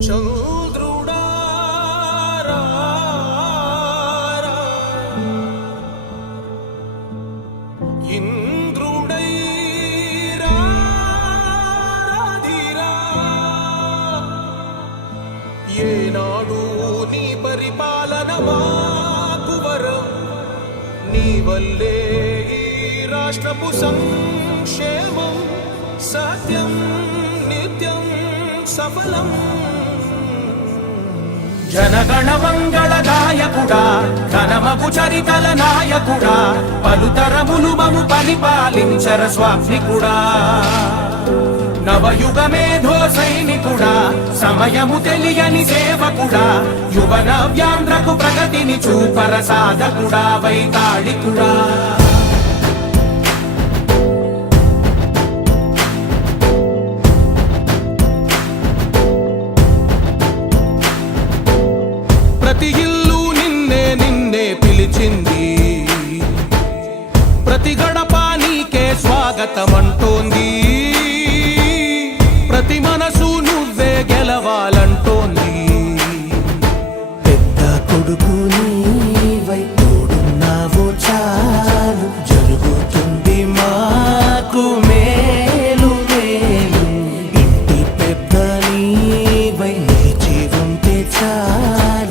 చంద్రుడా ఇంద్రుడై రాధిరా ఏనాడు నీ పరిపాలన మాకు వరం నీ వల్లే ఈ రాష్ట్రపు సంక్షేమం సత్యం నిత్యం సఫలం జనగణ మంగళ గాయకుడా ఘనమగు చరితల నాయకుడా పలుతరములు మము పరిపాలించర స్వామికుడా నవయుగ మేధో సైనికుడా సమయము తెలియని సేవకుడా యువ నవ్యాంధ్రకు ప్రగతిని చూపర సాధకుడా వైతాళికుడా ప్రతి ఇల్లు నిన్నే నిన్నే పిలిచింది ప్రతి గడప నీకే స్వాగతమంటోంది ప్రతి మనసు నువ్వే గెలవాలంటోంది